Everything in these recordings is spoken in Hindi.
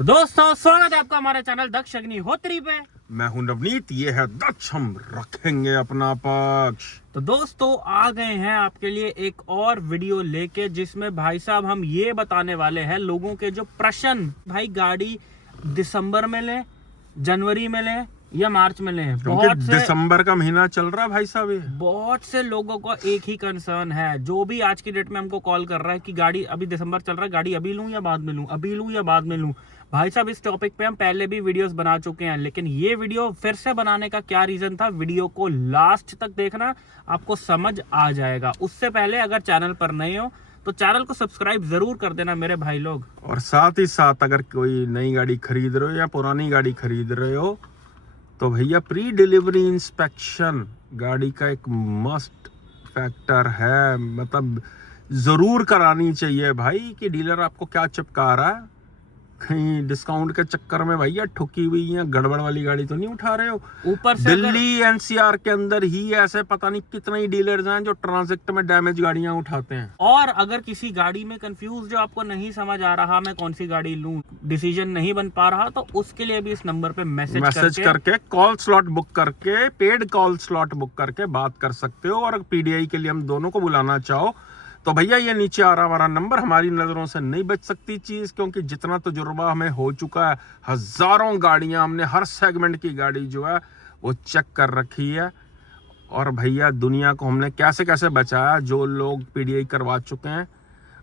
तो दोस्तों स्वागत है आपका हमारे चैनल दक्ष अग्निहोत्री पे। मैं हूं नवनीत, ये है दक्ष, हम रखेंगे अपना पक्ष। तो दोस्तों आ गए हैं आपके लिए एक और वीडियो लेके, जिसमें भाई साहब हम ये बताने वाले हैं लोगों के जो प्रश्न, भाई गाड़ी दिसंबर में ले, जनवरी में ले या मार्च में ले। क्योंकि दिसंबर का महीना चल रहा है भाई साहब, बहुत से लोगों को एक ही कंसर्न है, जो भी आज की डेट में हमको कॉल कर रहा है कि गाड़ी अभी दिसंबर चल रहा है, गाड़ी अभी लूं या बाद में लूं, अभी लूं या बाद में लूं। भाई साहब इस टॉपिक पे हम पहले भी वीडियोस बना चुके हैं, लेकिन ये वीडियो फिर से बनाने का क्या रीजन था, वीडियो को लास्ट तक देखना, आपको समझ आ जाएगा। उससे पहले अगर चैनल पर नए हो तो चैनल को सब्सक्राइब जरूर कर देना मेरे भाई लोग। और साथ ही साथ अगर कोई नई गाड़ी खरीद रहे हो या पुरानी गाड़ी खरीद रहे हो तो भैया प्री डिलीवरी इंस्पेक्शन गाड़ी का एक मस्ट फैक्टर है, मतलब जरूर करानी चाहिए भाई कि डीलर आपको क्या चिपका रहा है। कहीं डिस्काउंट के चक्कर में भैया ठुकी हुई या गड़बड़ वाली गाड़ी तो नहीं उठा रहे हो। ऊपर से दिल्ली एनसीआर के अंदर ही ऐसे पता नहीं कितने ही डीलर्स हैं जो ट्रांजिट में डैमेज गाड़ियां उठाते हैं। और अगर किसी गाड़ी में कंफ्यूज, जो आपको नहीं समझ आ रहा मैं कौन सी गाड़ी लूं, डिसीजन नहीं बन पा रहा, तो उसके लिए भी इस नंबर पे मैसेज करके कॉल स्लॉट बुक करके, पेड कॉल स्लॉट बुक करके बात कर सकते हो। और पीडीआई के लिए हम दोनों को बुलाना चाहो तो भैया ये नीचे आ रहा हमारा नंबर। हमारी नजरों से नहीं बच सकती चीज, क्योंकि जितना तजुर्बा हमें हो चुका है, हजारों गाड़ियां हमने हर सेगमेंट की गाड़ी जो है वो चेक कर रखी है। और भैया दुनिया को हमने कैसे कैसे बचाया, जो लोग पीडीआई करवा चुके हैं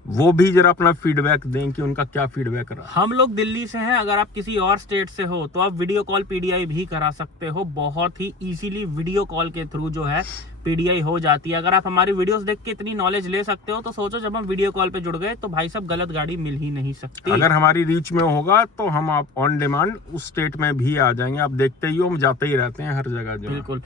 वो भी जरा अपना फीडबैक दें कि उनका क्या फीडबैक रहा। हम लोग दिल्ली से हैं, अगर आप किसी और स्टेट से हो तो आप वीडियो कॉल पीडीआई भी करा सकते हो। बहुत ही इजीली वीडियो कॉल के थ्रू जो है पीडीआई हो जाती है। अगर आप हमारी वीडियोस देख के इतनी नॉलेज ले सकते हो तो सोचो, जब हम वीडियो कॉल पे जुड़ गए तो भाई साहब गलत गाड़ी मिल ही नहीं सकती। अगर हमारी रीच में होगा तो हम आप ऑन डिमांड उस स्टेट में भी आ जाएंगे। आप देखते ही हो, हम जाते ही रहते हैं हर जगह जो। बिल्कुल।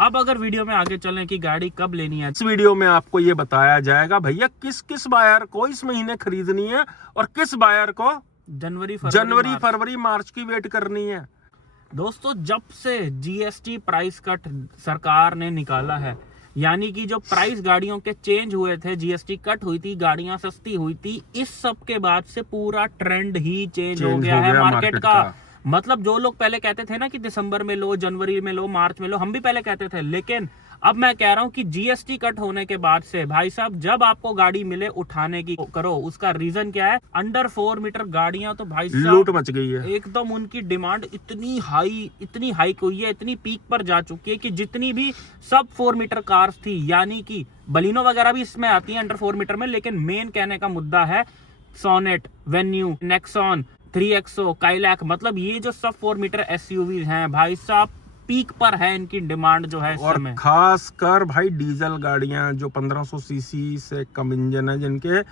अब अगर वीडियो में आगे चलें कि गाड़ी कब लेनी है, इस वीडियो में आपको ये बताया जाएगा भैया किस किस बायर को इस महीने खरीदनी है और किस बायर को जनवरी फरवरी मार्च की वेट करनी है। दोस्तों जब से जीएसटी प्राइस कट सरकार ने निकाला है, यानी कि जो प्राइस गाड़ियों के चेंज हुए थे, जीएसटी कट हुई थी, गाड़ियां सस्ती हुई थी, इस सब के बाद से पूरा ट्रेंड ही चेंज हो गया है मार्केट का। मतलब जो लोग पहले कहते थे ना कि दिसंबर में लो, जनवरी में लो, मार्च में लो, हम भी पहले कहते थे, लेकिन अब मैं कह रहा हूं कि जीएसटी कट होने के बाद से भाई साहब जब आपको गाड़ी मिले उठाने की करो। उसका रीजन क्या है, अंडर 4 मीटर गाड़ियां तो भाई साहब लूट मच गई है एकदम। उनकी डिमांड इतनी हाई हुई है, इतनी पीक पर जा चुकी है कि जितनी भी सब 4 मीटर कार्स थी, यानी कि बलिनो वगैरह भी इसमें आती है अंडर 4 मीटर में, लेकिन मेन कहने का मुद्दा है sonnet, venue, Nexon, 3XO, Kylaq, मतलब ये जो सब 4 मीटर एसयूवी हैं भाई साहब पीक पर है इनकी डिमांड जो है इस और समय। खास कर भाई डीजल गाड़ियां जो 1500 सीसी से कम इंजन है जिनके,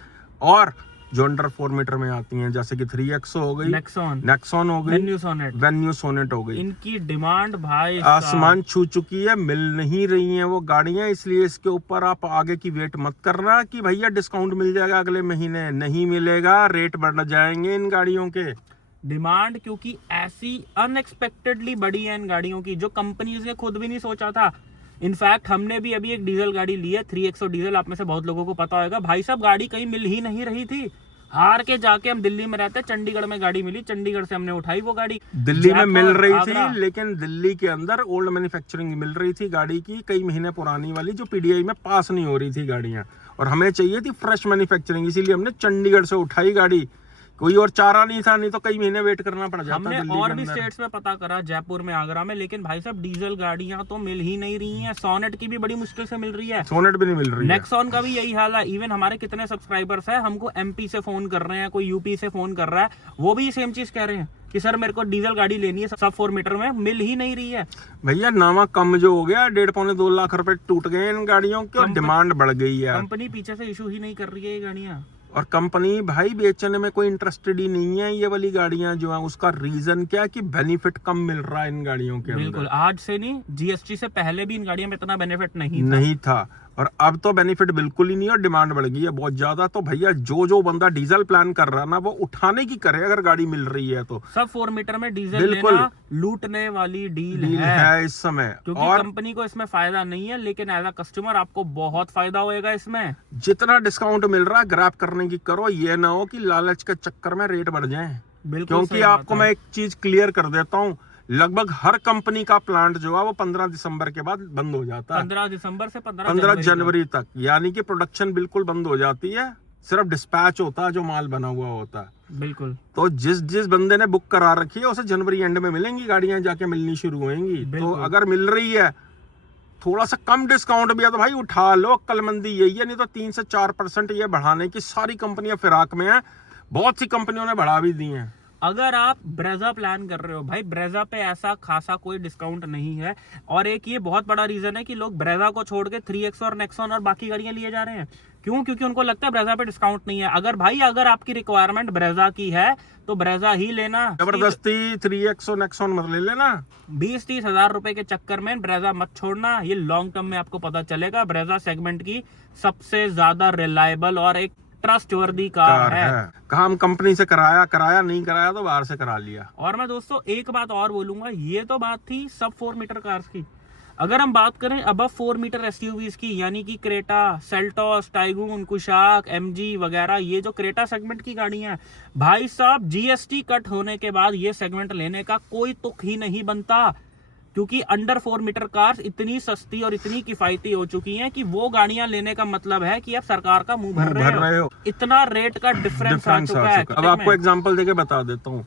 और जो अंडर 4 मीटर में आती हैं, जैसे कि 3XO हो गई, नेक्सॉन हो गई, वेन्यू सोनेट हो गई, इनकी डिमांड भाई आसमान छू चुकी है। मिल नहीं रही हैं वो गाड़ियां, इसलिए इसके ऊपर आप आगे की वेट मत करना कि भैया डिस्काउंट मिल जाएगा अगले महीने। नहीं मिलेगा, रेट बढ़ जाएंगे इन गाड़ियों के। डिमांड क्योंकि ऐसी अनएक्सपेक्टेडली बढ़ी है इन गाड़ियों की, जो कंपनीज ने खुद भी नहीं सोचा था। इनफैक्ट हमने भी अभी एक डीजल गाड़ी ली है, 3XO डीजल, आप में से बहुत लोगों को पता होगा। भाई साहब गाड़ी कहीं मिल ही नहीं रही थी, हार के जाके हम दिल्ली में रहते हैं, चंडीगढ़ में गाड़ी मिली, चंडीगढ़ से हमने उठाई वो गाड़ी। दिल्ली में मिल रही थी, लेकिन दिल्ली के अंदर ओल्ड मैन्युफैक्चरिंग मिल रही थी गाड़ी की, कई महीने पुरानी वाली, जो पीडीआई में पास नहीं हो रही थी गाड़ियां, और हमें चाहिए थी फ्रेश मैन्युफैक्चरिंग, इसीलिए हमने चंडीगढ़ से उठाई गाड़ी। कोई और चारा नहीं था, नहीं तो कई महीने वेट करना पड़ जाता। हमने और भी स्टेट्स में पता करा, जयपुर में, आगरा में, लेकिन भाई साहब डीजल गाड़ियां तो मिल ही नहीं रही हैं। सोनेट की भी बड़ी मुश्किल से मिल रही है, सोनेट भी नहीं मिल रही है, नेक्सॉन का भी यही हाल है। इवन हमारे कितने सब्सक्राइबर्स हैं, हमको एमपी से फोन कर रहे हैं, कोई यूपी से फोन कर रहा है, वो भी सेम चीज कह रहे हैं कि सर मेरे को डीजल गाड़ी लेनी है, सब 4 मीटर में मिल ही नहीं रही है। भैया नामा कम जो हो गया, 1.5-2 लाख रुपए टूट गए इन गाड़ियों के, और डिमांड बढ़ गई है। कंपनी पीछे से इशू ही नहीं कर रही है ये गाड़ियां, और कंपनी भाई बेचने में कोई इंटरेस्टेड ही नहीं है ये वाली गाड़ियां जो है। उसका रीजन क्या है कि बेनिफिट कम मिल रहा है इन गाड़ियों के। बिल्कुल, आज से नहीं, जीएसटी से पहले भी इन गाड़ियों में इतना बेनिफिट नहीं था। और अब तो बेनिफिट बिल्कुल ही नहीं है और डिमांड बढ़ गई है बहुत ज्यादा। तो भैया जो बंदा डीजल प्लान कर रहा है ना, वो उठाने की करे अगर गाड़ी मिल रही है तो। सब 4 मीटर में डीजल लेना लूटने वाली डील है इस समय, क्योंकि और कंपनी को इसमें फायदा नहीं है, लेकिन एज अ कस्टमर आपको बहुत फायदा होएगा इसमें। जितना डिस्काउंट मिल रहा है ग्रैब करने की करो, ये ना हो कि लालच के चक्कर में रेट बढ़ जाए। बिल्कुल क्योंकि सही बात आपको है। मैं एक चीज क्लियर कर देता हूँ, लगभग हर कंपनी का प्लांट जो है वो 15 दिसंबर के बाद बंद हो जाता है, 15 दिसंबर से 15 15 जनवरी जनवरी तक, यानी कि प्रोडक्शन बिल्कुल बंद हो जाती है, सिर्फ डिस्पैच होता है जो माल बना हुआ होता है। बिल्कुल तो जिस जिस बंदे ने बुक करा रखी है उसे जनवरी एंड में मिलेंगी गाड़ियां, जाके मिलनी शुरू होंगी। तो बिल्कुल। अगर मिल रही है थोड़ा सा कम डिस्काउंट भी है तो भाई उठा लो, अक्लमंदी यही है, नहीं तो 3 से 4% ये बढ़ाने की सारी कंपनियां फिराक में हैं, बहुत सी कंपनियों ने बढ़ा भी दी हैं। अगर आप ब्रेजा प्लान कर रहे हो भाई, ब्रेजा पे ऐसा खासा कोई डिस्काउंट नहीं है। और एक ये बहुत बड़ा रीजन है कि लोग ब्रेजा को छोड़ के 3X और नेक्सॉन और बाकी गाड़ियां लिए जा रहे हैं। क्यों? क्योंकि उनको लगता है ब्रेजा पे डिस्काउंट नहीं है। अगर आपकी रिक्वायरमेंट ब्रेजा की है तो ब्रेजा ही लेना। जबरदस्ती 3X और नेक्सॉन मत ले लेना, 20-30 हजार रुपए के चक्कर में ब्रेजा मत छोड़ना। ये लॉन्ग टर्म में आपको पता चलेगा, ब्रेजा सेगमेंट की सबसे ज्यादा रिलायबल और एक ट्रस्टवर्दी कार है। काम कंपनी से कराया नहीं कराया तो बाहर से करा लिया। और मैं दोस्तों एक बात और बोलूंगा, ये तो बात थी सब 4 मीटर कार्स की। अगर हम बात करें अबव 4 मीटर एसयूवीज की, यानी कि Creta, Seltos, tycoon, Kushaq, MG वगैरह, ये जो क्रेटा सेगमेंट की गाड़ियां हैं भाई साहब, जीएसटी कट होने के बाद ये सेगमेंट लेने का कोई तुक ही नहीं बनता। क्योंकि अंडर 4 मीटर कार्स इतनी सस्ती और इतनी किफायती हो चुकी हैं कि वो गाड़ियां लेने का मतलब है कि आप सरकार का मुंह भर रहे हो। इतना रेट का डिफरेंस आ चुका है। अब आपको एग्जांपल देके बता देता हूँ,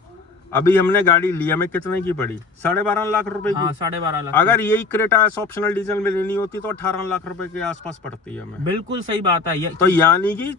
अभी हमने गाड़ी ली, हमें कितने की पड़ी? 12.5 लाख रुपए की। 12.5 लाख। अगर यही क्रेटा ऑप्शनल डीजल में लेनी होती तो 18 लाख रुपए के आसपास पड़ती है हमें। बिल्कुल सही बात है। तो यानी कि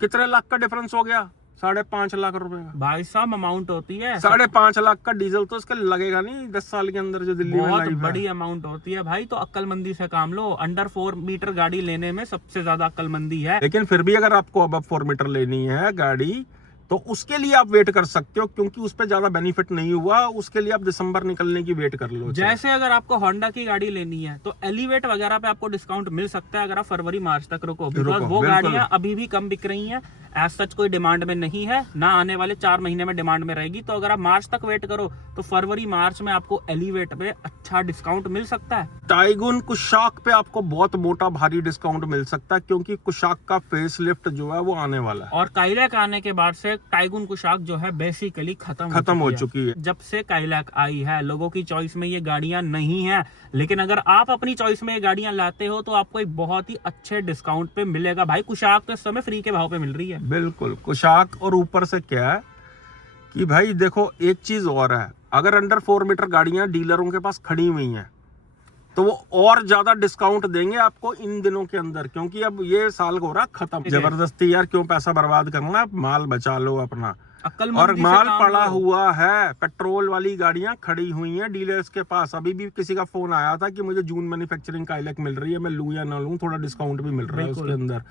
कितने लाख का डिफरेंस हो गया? 5.5 लाख रुपए का भाई साहब अमाउंट होती है। 5.5 लाख का डीजल तो इसका लगेगा नहीं 10 साल के अंदर, जो दिल्ली में बहुत लाइव है। बड़ी अमाउंट होती है भाई। तो अक्लमंदी से काम लो। अंडर 4 मीटर गाड़ी लेने में सबसे ज्यादा अक्लमंदी है। लेकिन फिर भी अगर आपको अब 4 मीटर लेनी है गाड़ी तो उसके लिए आप वेट कर सकते हो, क्योंकि उस पे ज्यादा बेनिफिट नहीं हुआ। उसके लिए आप दिसंबर निकलने की वेट कर लो। जैसे अगर आपको होंडा की गाड़ी लेनी है तो एलिवेट वगैरह पे आपको डिस्काउंट मिल सकता है अगर आप फरवरी मार्च तक रुको, बिकॉज वो गाड़ियां अभी भी कम बिक रही हैं। एज सच कोई डिमांड में नहीं है, ना आने वाले 4 महीने में डिमांड में रहेगी। तो अगर आप मार्च तक वेट करो तो फरवरी मार्च में आपको एलिवेट पे अच्छा डिस्काउंट मिल सकता है। टाइगून कुशाक पे आपको बहुत मोटा भारी डिस्काउंट मिल सकता है, क्योंकि कुशाक का फेस लिफ्ट जो है वो आने वाला है। और काइलैक आने के बाद से टाइगून कुशाक जो है बेसिकली खत्म हो चुकी है। जब से काइलैक आई है लोगों की चॉइस में ये गाड़ियां नहीं है। लेकिन अगर आप अपनी चॉइस में ये गाड़ियां लाते हो तो आपको एक बहुत ही अच्छे डिस्काउंट पे मिलेगा। भाई कुशाक तो इस समय फ्री के भाव पे मिल रही है। बिल्कुल कुशाक। और ऊपर से क्या है कि भाई देखो एक चीज और है, अगर अंडर 4 मीटर गाड़ियां डीलरों के पास खड़ी हुई हैं तो वो और ज्यादा डिस्काउंट देंगे आपको इन दिनों के अंदर, क्योंकि अब ये साल हो रहा खत्म। जबरदस्ती यार क्यों पैसा बर्बाद करना, माल बचा लो अपना। और माल पड़ा हुआ है, पेट्रोल वाली गाड़ियां खड़ी हुई हैं डीलर्स के पास। अभी भी किसी का फोन आया था कि मुझे जून मैन्युफैक्चरिंग काइलैक मिल रही है, मैं लूं या ना लूं, थोड़ा डिस्काउंट भी मिल रहा है उसके अंदर।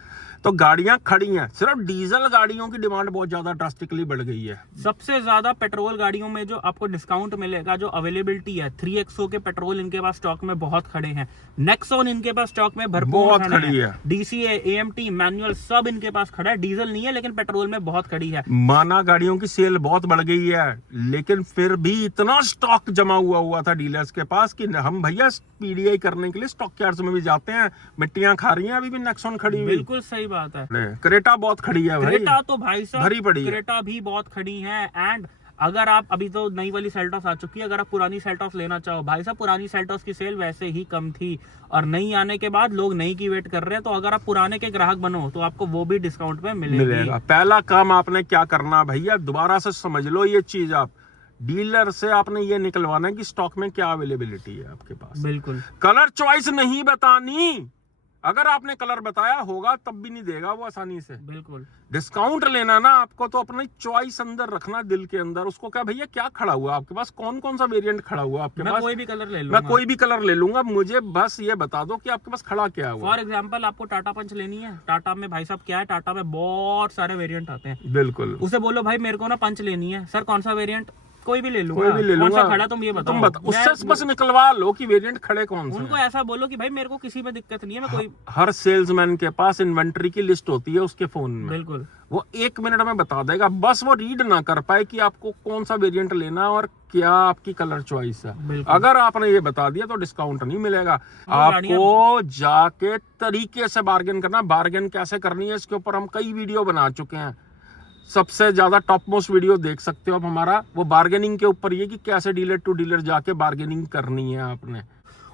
तो गाड़ियां खड़ी हैं, सिर्फ डीजल गाड़ियों की डिमांड बहुत ज्यादा ड्रास्टिकली बढ़ गई है। सबसे ज्यादा पेट्रोल गाड़ियों में जो आपको डिस्काउंट मिलेगा, जो अवेलेबिलिटी है, 3XO के पेट्रोल इनके पास स्टॉक में बहुत खड़े हैं। नेक्सॉन इनके पास स्टॉक में भरपूर खड़ी है। DCA, AMT, मैनुअल सब इनके पास खड़ा है। डीजल नहीं है लेकिन पेट्रोल में बहुत खड़ी है। माना गाड़ियों की सेल बहुत बढ़ गई है, लेकिन फिर भी इतना स्टॉक जमा हुआ था डीलर्स के पास कि हम भैया PDI करने के लिए स्टॉक यार्ड्स में भी जाते हैं, मिट्टियां खा रही हैं। अभी भी नेक्सॉन खड़ी हुई। बिल्कुल सही बात है। क्रेटा बहुत खड़ी है भाई। क्रेटा तो भाई साहब भरी पड़ी है। क्रेटा भी बहुत खड़ी है। एंड अगर आप अभी तो नई वाली सेल्टोस आ चुकी है, अगर आप पुरानी सेल्टोस लेना चाहो भाई साहब, पुरानी सेल्टोस की सेल वैसे ही कम थी और नई आने के बाद लोग नई की वेट कर रहे हैं। तो अगर आप पुराने के ग्राहक बनो तो आपको वो भी डिस्काउंट पे मिलेगा। पहला काम आपने क्या करना भैया, दोबारा से समझ लो ये चीज, आप डीलर से आपने ये निकलवाना है कि स्टॉक में क्या अवेलेबिलिटी है आपके पास। बिल्कुल। कलर चॉइस नहीं बतानी, अगर आपने कलर बताया होगा तब भी नहीं देगा वो आसानी से। बिल्कुल। डिस्काउंट लेना ना आपको तो अपनी चॉइस अंदर रखना दिल के अंदर। उसको क्या भैया क्या खड़ा हुआ आपके पास, कौन कौन सा वेरिएंट खड़ा हुआ आपके पास, कोई भी कलर ले लूंगा, मैं कोई भी कलर ले लूंगा, मुझे बस ये बता दो कि आपके पास खड़ा क्या हुआ। फॉर एग्जाम्पल आपको टाटा पंच लेनी है, टाटा में भाई साहब क्या है, टाटा में बहुत सारे वेरिएंट आते हैं। बिल्कुल। उसे बोलो भाई मेरे को ना पंच लेनी है, सर कौन सा वेरिएंट, कोई भी ले लूंगा, कोई भी ले लूंगा, कौन सा खड़ा तुम ये बताओ, उससे बस निकलवा लो कि वेरिएंट खड़े कौन से। उनको ऐसा बोलो कि भाई मेरे को किसी में दिक्कत नहीं है, मैं कोई। हर सेल्समैन के पास इन्वेंटरी की लिस्ट होती है उसके फोन में। बिल्कुल। वो 1 मिनट में बता देगा, बस वो रीड ना कर पाए कि आपको कौन सा वेरिएंट लेना और क्या आपकी कलर चॉइस है। अगर आपने ये बता दिया तो डिस्काउंट नहीं मिलेगा। आपको जाके तरीके से बार्गेन करना। बार्गेन कैसे करनी है इसके ऊपर हम कई वीडियो बना चुके हैं। सबसे ज्यादा टॉप मोस्ट वीडियो देख सकते हो आप हमारा, वो बार्गेनिंग के ऊपर ये कि कैसे डीलर टू डीलर जाके बार्गेनिंग करनी है आपने।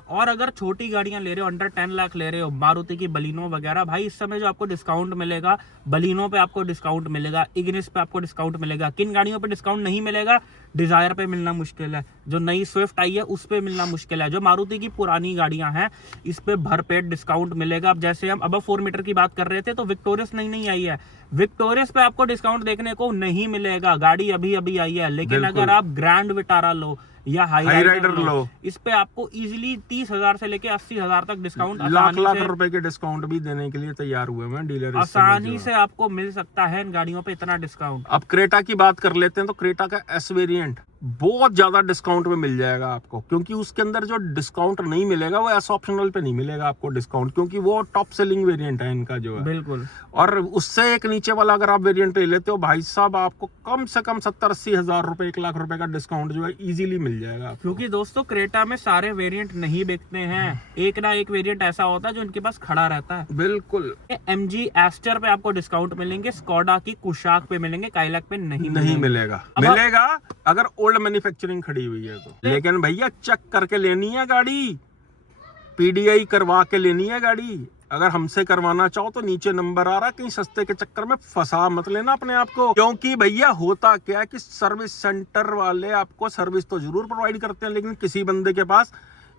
और अगर छोटी गाड़ियां ले रहे हो, अंडर 10 लाख ले रहे हो, मारुति की बलिनो वगैरह, भाई इस समय जो आपको डिस्काउंट मिलेगा, बलिनो पे आपको डिस्काउंट मिलेगा, इग्निस पे आपको डिस्काउंट मिलेगा। किन गाड़ियों पे डिस्काउंट नहीं मिलेगा? डिजायर पे मिलना मुश्किल है, जो नई स्विफ्ट आई है उस पे मिलना मुश्किल है, जो मारुति की पुरानी गाड़ियां हैं इस पे भरपेट डिस्काउंट मिलेगा। अब जैसे हम अब 4 मीटर की बात कर रहे थे, तो विक्टोरियस नहीं आई है, विक्टोरियस पे आपको डिस्काउंट देखने को नहीं मिलेगा, गाड़ी अभी अभी आई है। लेकिन अगर आप ग्रैंड विटारा लो या हाई राइडर लो, इस पे आपको इजीली 30,000 से लेके 80,000 तक डिस्काउंट, लाख रुपए के डिस्काउंट भी देने के लिए तैयार हुए हैं डीलर, आसानी से आपको मिल सकता है इन गाड़ियों पे इतना डिस्काउंट। अब क्रेटा की बात कर लेते हैं, तो क्रेटा का एस वेरिएंट बहुत ज्यादा डिस्काउंट में मिल जाएगा आपको, क्योंकि उसके अंदर जो डिस्काउंट नहीं मिलेगा वो एस ऑप्शनल पे नहीं मिलेगा आपको डिस्काउंट, क्योंकि वो टॉप सेलिंग वेरिएंट है इनका जो है। बिल्कुल। और उससे एक नीचे वाला अगर आप वेरिएंट ले लेते हो भाई साहब, आपको कम से कम 70-80 हजार रुपए, 1 लाख रुपए का डिस्काउंट जो है इजीली मिल जाएगा। क्योंकि दोस्तों क्रेटा में सारे वेरिएंट नहीं बिकते हैं, एक ना एक वेरिएंट ऐसा होता है जो इनके पास खड़ा रहता है। बिल्कुल। MG एस्टर पे आपको डिस्काउंट मिलेंगे, स्कोडा की कुशाक पे मिलेंगे, काइलैक पे नहीं मिलेगा। अगर ओल्ड मैन्युफैक्चरिंग खड़ी हुई है तो। लेकिन भैया चेक करके लेनी है गाड़ी, PDI करवा के लेनी है गाड़ी। अगर हमसे करवाना चाहो तो नीचे नंबर आ रहा है, कहीं सस्ते के चक्कर में फंसा मत लेना अपने आप को, क्योंकि भैया होता क्या है कि सर्विस सेंटर वाले आपको सर्विस तो जरूर प्रोवाइड करते हैं, लेकिन किसी बंदे के पास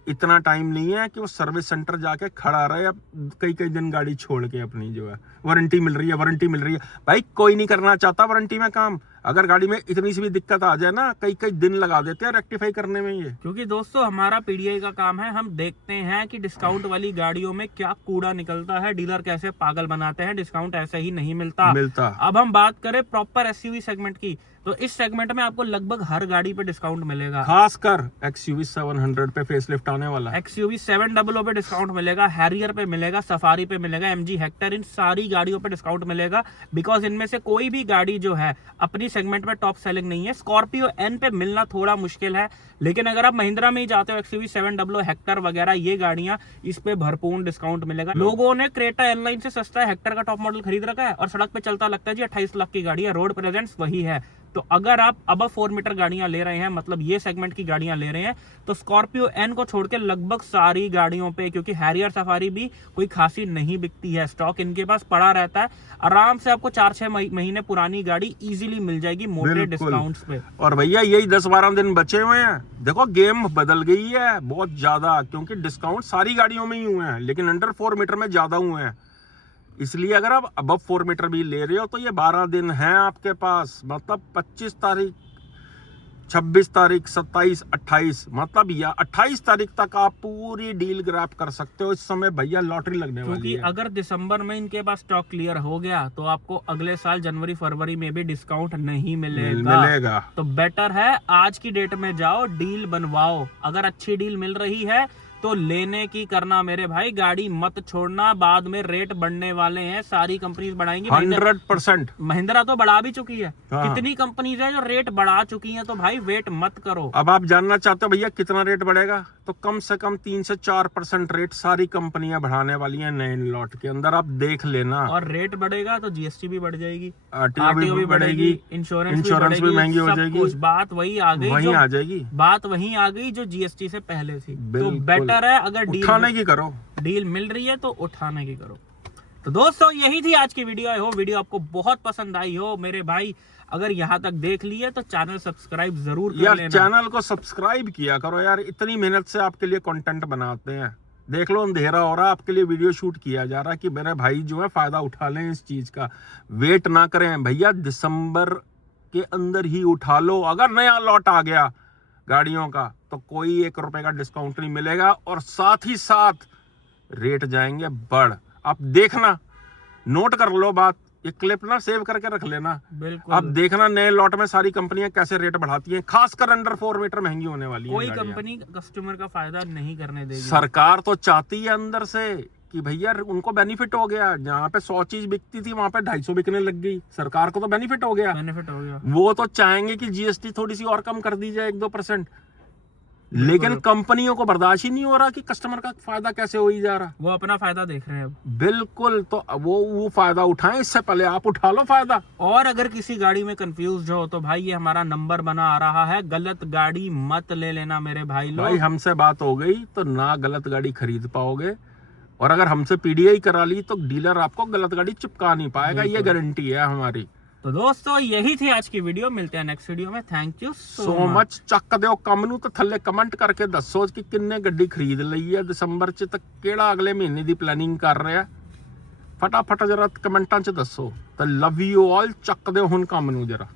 इतना टाइम नहीं है कि वो सर्विस सेंटर जाके खड़ा रहे अब कई दिन गाड़ी छोड़ के अपनी जो है वारंटी मिल रही है भाई, कोई नहीं करना चाहता वारंटी में काम। अगर गाड़ी में इतनी सी भी दिक्कत आ जाए ना, कई दिन लगा देते हैं रेक्टिफाई करने में ये। क्योंकि दोस्तों हमारा PDI का काम है, हम देखते हैं कि डिस्काउंट वाली गाड़ियों में क्या कूड़ा निकलता है, डीलर कैसे पागल बनाते हैं, डिस्काउंट ऐसे ही नहीं मिलता। अब हम बात करें प्रॉपर SUV सेगमेंट की, तो इस सेगमेंट में आपको लगभग हर गाड़ी पे डिस्काउंट मिलेगा, खासकर XUV 700 पे फेसलिफ्ट आने वाला, XUV 700 पे डिस्काउंट मिलेगा, हैरियर पे मिलेगा, सफारी पे मिलेगा, MG हेक्टर, इन सारी गाड़ियों पे डिस्काउंट मिलेगा। बिकॉज इनमें से कोई भी गाड़ी जो है अपनी सेगमेंट में टॉप सेलिंग नहीं है। स्कॉर्पियो N पे मिलना थोड़ा मुश्किल है, लेकिन अगर आप महिंद्रा में ही जाते हो, XUV 700 हेक्टर वगैरह ये गाड़ियां, इस पे भरपूर डिस्काउंट मिलेगा। लोगों ने क्रेटा एनलाइन से सस्ता हेक्टर का टॉप मॉडल खरीद रखा है और सड़क पे चलता लगता है जी 28 लाख की गाड़ी है, रोड प्रेजेंस वही है। तो अगर आप अब 4 मीटर गाड़ियां ले रहे हैं, मतलब ये सेगमेंट की गाड़ियां ले रहे हैं, तो स्कॉर्पियो N को छोड़ के लगभग सारी गाड़ियों पे, क्योंकि हैरियर सफारी भी कोई खासी नहीं बिकती है, स्टॉक इनके पास पड़ा रहता है, आराम से आपको 4-6 महीने पुरानी गाड़ी इजीली मिल जाएगी मोटे डिस्काउंट्स पे। और भैया यही 10-12 दिन बचे हुए हैं, देखो गेम बदल गई है बहुत ज्यादा, क्योंकि डिस्काउंट सारी गाड़ियों में ही हुए हैं, लेकिन अंडर 4 मीटर में ज्यादा हुए हैं। इसलिए अगर आप अबव 4 मीटर भी ले रहे हो तो ये 12 दिन हैं आपके पास, मतलब 25 तारीख, 26 तारीख, 27, 28, मतलब या 28 तारीख तक आप पूरी डील ग्रैब कर सकते हो। इस समय भैया लॉटरी लगने वाली है, क्योंकि अगर दिसंबर में इनके पास स्टॉक क्लियर हो गया तो आपको अगले साल जनवरी फरवरी में भी डिस्काउंट नहीं मिलेगा। तो बेटर है आज की डेट में जाओ, डील बनवाओ। अगर अच्छी डील मिल रही है तो लेने की करना मेरे भाई, गाड़ी मत छोड़ना, बाद में रेट बढ़ने वाले हैं, सारी कंपनीज बढ़ाएंगी। 100% महिंद्रा तो बढ़ा भी चुकी है, कितनी कंपनीज है जो रेट बढ़ा चुकी हैं, तो भाई वेट मत करो। अब आप जानना चाहते हो भैया कितना रेट बढ़ेगा, तो कम से कम 3 से 4% रेट सारी कंपनियां बढ़ाने वाली हैं नए लॉट के अंदर, आप देख लेना। और रेट बढ़ेगा तो GST भी बढ़ जाएगी, RTO भी बढ़ेगी, इंश्योरेंस भी महंगी हो जाएगी, बात वही आ गई, बात वही आ गई जो GST से पहले थी। तो बेटर है अगर उठाने की करो, डील मिल रही है तो उठाने की करो। तो दोस्तों यही थी आज की वीडियो। आई होप वीडियो आपको बहुत पसंद आई हो मेरे भाई। अगर यहाँ तक देख लिए तो चैनल सब्सक्राइब जरूर कर लेना। चैनल को सब्सक्राइब किया करो यार, इतनी मेहनत से आपके लिए कंटेंट बनाते हैं। देख लो अंधेरा हो रहा, आपके लिए वीडियो शूट किया जा रहा है कि मेरे भाई जो है फायदा उठा लें इस चीज का। वेट ना करें भैया, दिसंबर के अंदर ही उठा लो। अगर नया लॉट आ गया गाड़ियों का तो कोई 1 रुपए का डिस्काउंट नहीं मिलेगा, और साथ ही साथ रेट जाएंगे बढ़। आप देखना, नोट कर लो बात, ये क्लिप ना सेव करके रख लेना। बिल्कुल। अब देखना नए लॉट में सारी कंपनियां कैसे रेट बढ़ाती हैं, खासकर अंडर 4 मीटर महंगी होने वाली है। कोई कंपनी कस्टमर का फायदा नहीं करने देगी। सरकार तो चाहती है अंदर से कि भैया उनको बेनिफिट हो गया, जहाँ पे 100 चीज बिकती थी वहां पे 250 बिकने लग गई, सरकार को तो बेनिफिट हो गया। बेनिफिट हो गया। वो तो चाहेंगे कि GST थोड़ी सी और कम कर दी जाए 1-2%। लेकिन कंपनियों को बर्दाश्त ही नहीं हो रहा कि कस्टमर का फायदा कैसे हो ही जा रहा। वो अपना फायदा देख रहे हैं अब। बिल्कुल, तो वो फायदा उठाएं, इससे पहले आप उठा लो फायदा। और अगर किसी गाड़ी में कंफ्यूज हो तो भाई ये हमारा नंबर बना आ रहा है, गलत गाड़ी मत ले लेना मेरे भाई लोग। भाई हमसे बात हो गई तो ना गलत गाड़ी खरीद पाओगे, और अगर हमसे पीडीआई करा ली तो डीलर आपको गलत गाड़ी चिपका नहीं पाएगा, ये गारंटी है हमारी। तो दोस्तों यही थी आज की वीडियो, मिलते हैं नेक्स्ट वीडियो में। Thank you so much. ਚੱਕ ਦਿਓ ਕੰਮ ਨੂੰ ਤੇ ਥੱਲੇ ਕਮੈਂਟ ਕਰਕੇ ਦੱਸੋ ਕਿ ਕਿੰਨੇ ਗੱਡੀ ਖਰੀਦ ਲਈ ਹੈ ਦਸੰਬਰ ਚ, ਤੇ ਕਿਹੜਾ ਅਗਲੇ ਮਹੀਨੇ ਦੀ ਪਲੈਨਿੰਗ ਕਰ ਰਿਹਾ, ਫਟਾਫਟ ਜਰਾ ਕਮੈਂਟਾਂ ਚ ਦੱਸੋ। ਤੇ ਲਵ ਯੂ ਆਲ। ਚੱਕ ਦਿਓ ਹੁਣ ਕੰਮ ਨੂੰ ਜਰਾ।